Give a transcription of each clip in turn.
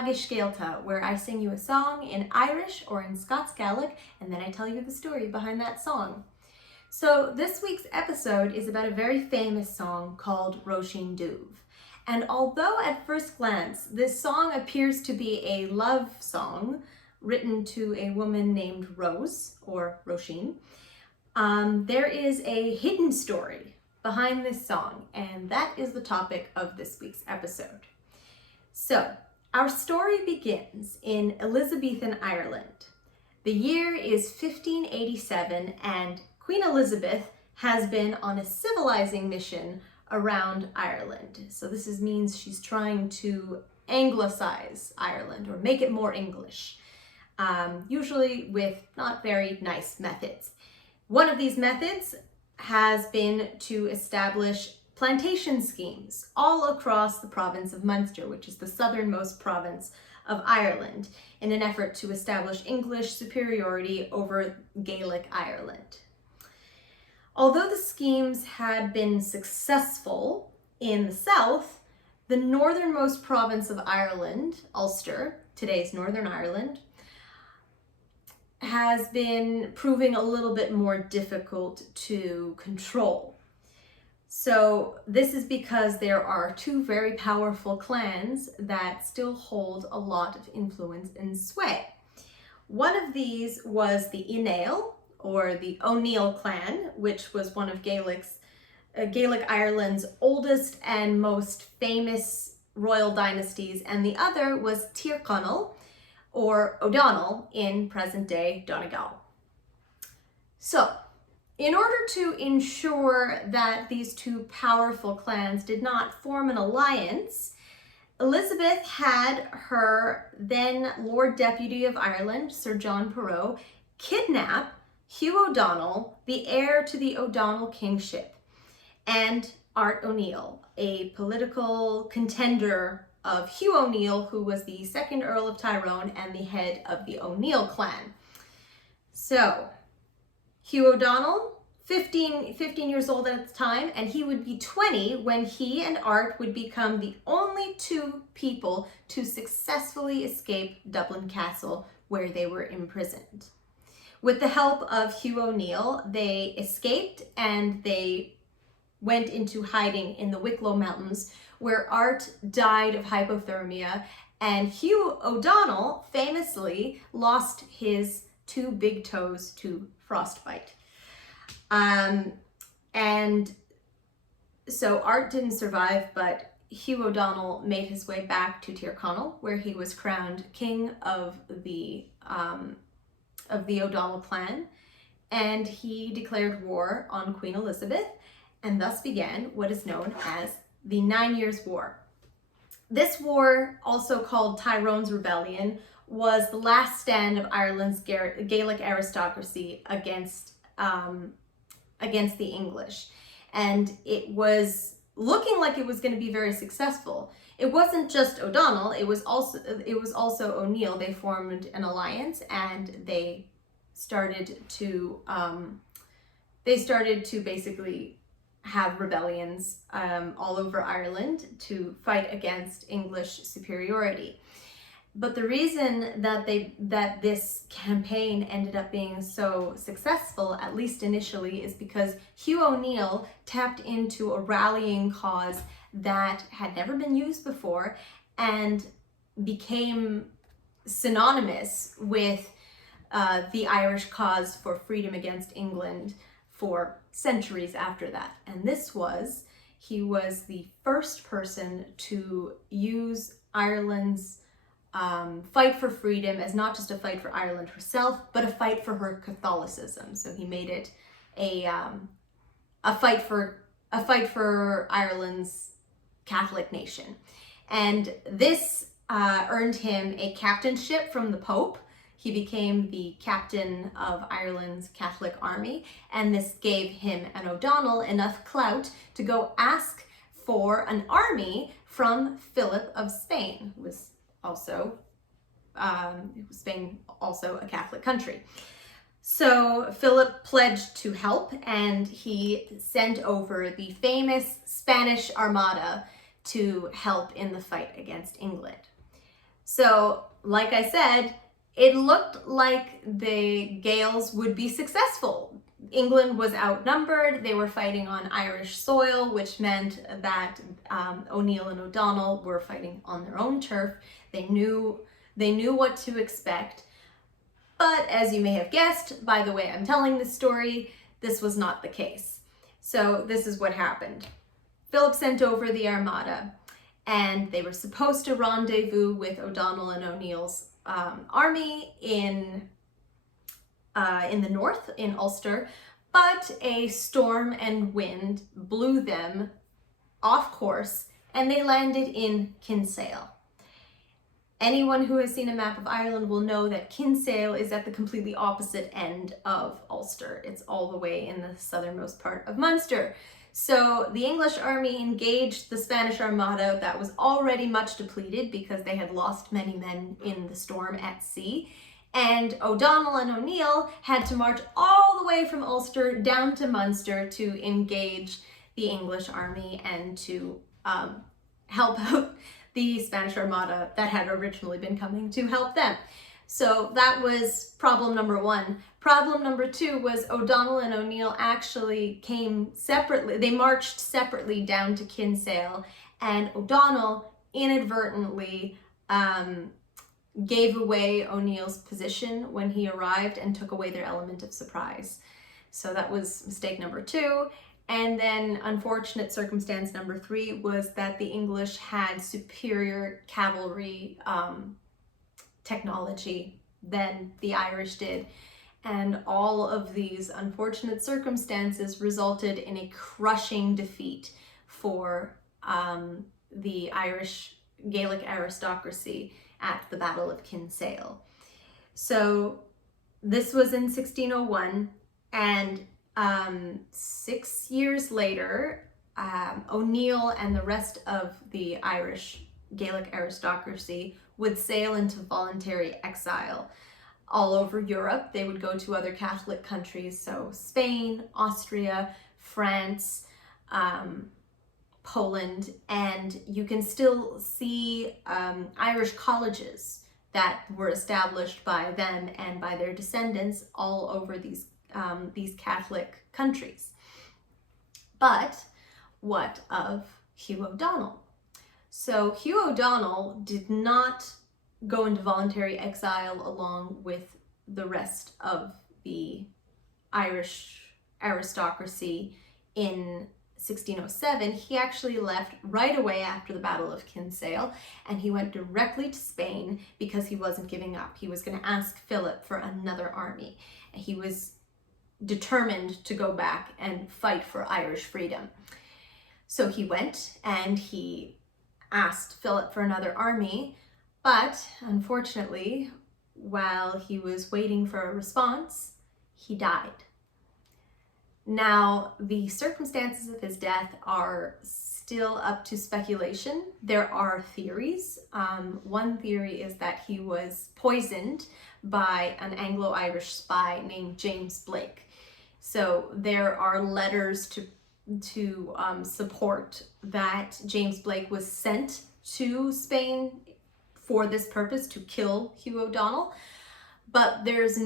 Agus Gaelta, where I sing you a song in Irish or in Scots Gaelic, and then I tell you the story behind that song. So this week's episode is about a very famous song called Roisin Dubh. And although at first glance this song appears to be a love song written to a woman named Rose, or Roisin, there is a hidden story behind this song, and that is the topic of this week's episode. So, our story begins in Elizabethan Ireland. The year is 1587, and Queen Elizabeth has been on a civilizing mission around Ireland. So this means she's trying to anglicize Ireland, or make it more English, usually with not very nice methods. One of these methods has been to establish plantation schemes all across the province of Munster, which is the southernmost province of Ireland, in an effort to establish English superiority over Gaelic Ireland. Although the schemes had been successful in the south, the northernmost province of Ireland, Ulster, today's Northern Ireland, has been proving a little bit more difficult to control. So this is because there are two very powerful clans that still hold a lot of influence and sway. One of these was the Ineal, or the O'Neill clan, which was one of Gaelic Ireland's oldest and most famous royal dynasties, and the other was Tyrconnell, or O'Donnell, in present-day Donegal. So, in order to ensure that these two powerful clans did not form an alliance, Elizabeth had her then Lord Deputy of Ireland, Sir John Perrot, kidnap Hugh O'Donnell, the heir to the O'Donnell kingship, and Art O'Neill, a political contender of Hugh O'Neill, who was the second Earl of Tyrone and the head of the O'Neill clan. So, Hugh O'Donnell, 15 years old at the time, and he would be 20 when he and Art would become the only two people to successfully escape Dublin Castle, where they were imprisoned. With the help of Hugh O'Neill, they escaped and they went into hiding in the Wicklow Mountains, where Art died of hypothermia, and Hugh O'Donnell famously lost his two big toes to frostbite. And so Art didn't survive, but Hugh O'Donnell made his way back to Tyrconnell, where he was crowned king of the O'Donnell clan, and he declared war on Queen Elizabeth, and thus began what is known as the 9 Years' War. This war, also called Tyrone's Rebellion, was the last stand of Ireland's Gaelic aristocracy against the English, and it was looking like it was going to be very successful. It wasn't just O'Donnell; it was also O'Neill. They formed an alliance, and they started to basically have rebellions all over Ireland to fight against English superiority. But the reason that this campaign ended up being so successful, at least initially, is because Hugh O'Neill tapped into a rallying cause that had never been used before and became synonymous with the Irish cause for freedom against England for centuries after that. And he was the first person to use Ireland's fight for freedom as not just a fight for Ireland herself, but a fight for her Catholicism. So he made it a fight for Ireland's Catholic nation. And this earned him a captainship from the Pope. He became the captain of Ireland's Catholic army, and this gave him and O'Donnell enough clout to go ask for an army from Philip of Spain, who was Spain also a Catholic country. So Philip pledged to help, and he sent over the famous Spanish Armada to help in the fight against England. So, like I said, it looked like the Gaels would be successful. England was outnumbered. They were fighting on Irish soil, which meant that O'Neill and O'Donnell were fighting on their own turf. They knew what to expect. But as you may have guessed by the way I'm telling this story, this was not the case. So this is what happened. Philip sent over the Armada, and they were supposed to rendezvous with O'Donnell and O'Neill's army in the north, in Ulster, but a storm and wind blew them off course, and they landed in Kinsale. Anyone who has seen a map of Ireland will know that Kinsale is at the completely opposite end of Ulster. It's all the way in the southernmost part of Munster. So the English army engaged the Spanish Armada that was already much depleted because they had lost many men in the storm at sea. And O'Donnell and O'Neill had to march all the way from Ulster down to Munster to engage the English army and to help out the Spanish Armada that had originally been coming to help them. So that was problem number one. Problem number two was O'Donnell and O'Neill actually came separately. They marched separately down to Kinsale, and O'Donnell inadvertently gave away O'Neill's position when he arrived and took away their element of surprise. So that was mistake number two. And then unfortunate circumstance number three was that the English had superior cavalry technology than the Irish did. And all of these unfortunate circumstances resulted in a crushing defeat for the Irish Gaelic aristocracy at the Battle of Kinsale. So this was in 1601, and 6 years later, O'Neill and the rest of the Irish Gaelic aristocracy would sail into voluntary exile all over Europe. They would go to other Catholic countries, so Spain, Austria, France, Poland, and you can still see Irish colleges that were established by them and by their descendants all over these Catholic countries. But what of Hugh O'Donnell? So Hugh O'Donnell did not go into voluntary exile along with the rest of the Irish aristocracy in 1607. He actually left right away after the Battle of Kinsale, and he went directly to Spain because he wasn't giving up. He was going to ask Philip for another army. He was determined to go back and fight for Irish freedom. So he went and he asked Philip for another army, but unfortunately, while he was waiting for a response, he died. Now, the circumstances of his death are still up to speculation. There are theories. One theory is that he was poisoned by an Anglo-Irish spy named James Blake. So there are letters to support that James Blake was sent to Spain for this purpose, to kill Hugh O'Donnell, but there's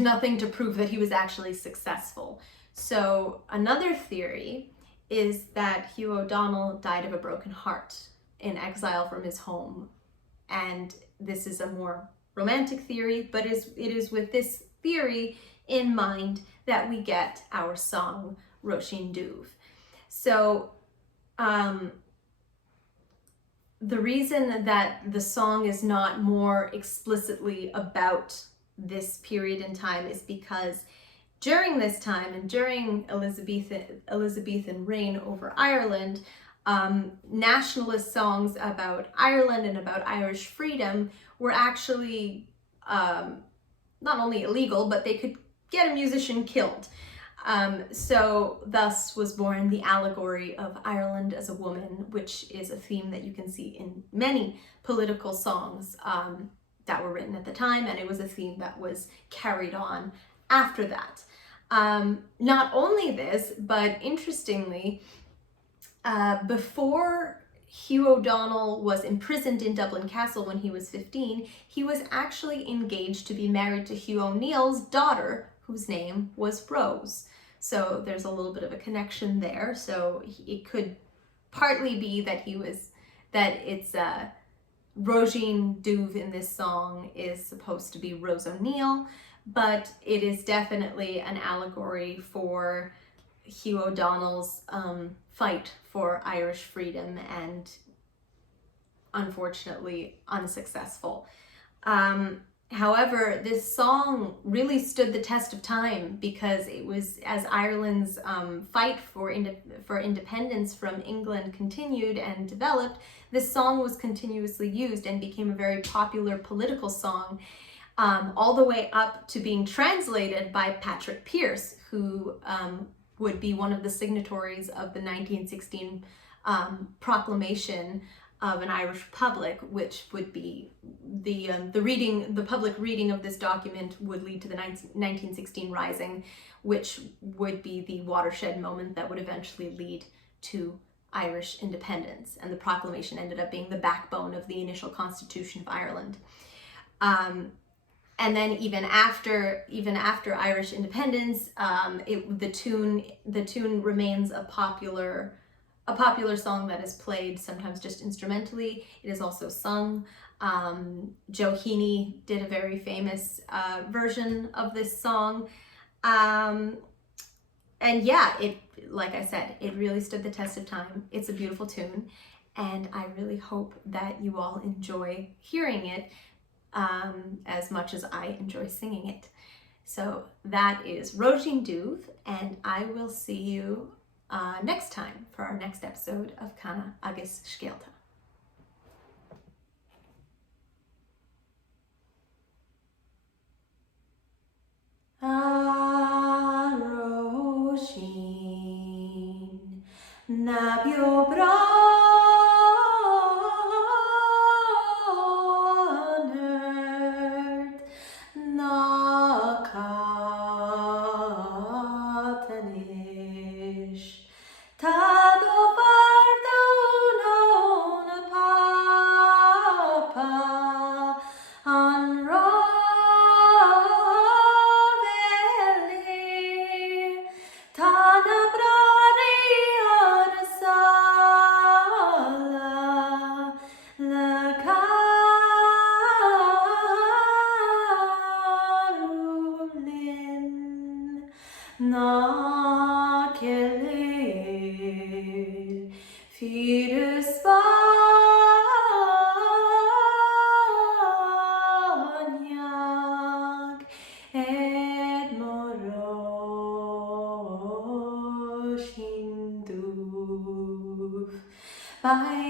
nothing to prove that he was actually successful. So another theory is that Hugh O'Donnell died of a broken heart in exile from his home. And this is a more romantic theory, but it is with this theory in mind that we get our song Roisin Dubh. So the reason that the song is not more explicitly about this period in time is because during this time and during Elizabethan reign over Ireland, nationalist songs about Ireland and about Irish freedom were actually not only illegal, but they could get a musician killed. So thus was born the allegory of Ireland as a woman, which is a theme that you can see in many political songs that were written at the time, and it was a theme that was carried on after that. Not only this, but interestingly, before Hugh O'Donnell was imprisoned in Dublin Castle when he was 15, he was actually engaged to be married to Hugh O'Neill's daughter, whose name was Rose. So there's a little bit of a connection there. So it could partly be that it's Roisin Dubh in this song is supposed to be Rose O'Neill, but it is definitely an allegory for Hugh O'Donnell's fight for Irish freedom, and unfortunately unsuccessful. However, this song really stood the test of time because it was, as Ireland's fight for independence from England continued and developed, this song was continuously used and became a very popular political song, all the way up to being translated by Patrick Pearse, who would be one of the signatories of the 1916 proclamation of an Irish Republic, which would be the public reading of this document would lead to the 1916 Rising, which would be the watershed moment that would eventually lead to Irish independence. And the proclamation ended up being the backbone of the initial Constitution of Ireland. And then even after Irish independence, the tune remains a popular song that is played sometimes just instrumentally. It is also sung. Joe Heaney did a very famous version of this song. And yeah, like I said, it really stood the test of time. It's a beautiful tune, and I really hope that you all enjoy hearing it as much as I enjoy singing it. So that is Roisin Dubh, and I will see you next time for our next episode of Canadh Agus Scialta. Roisin na bio branert na catanish tado pardon papa an roveli tana brari arsala la karulin na kelir fyrir Spaniak et Roisin Dubh. Bye.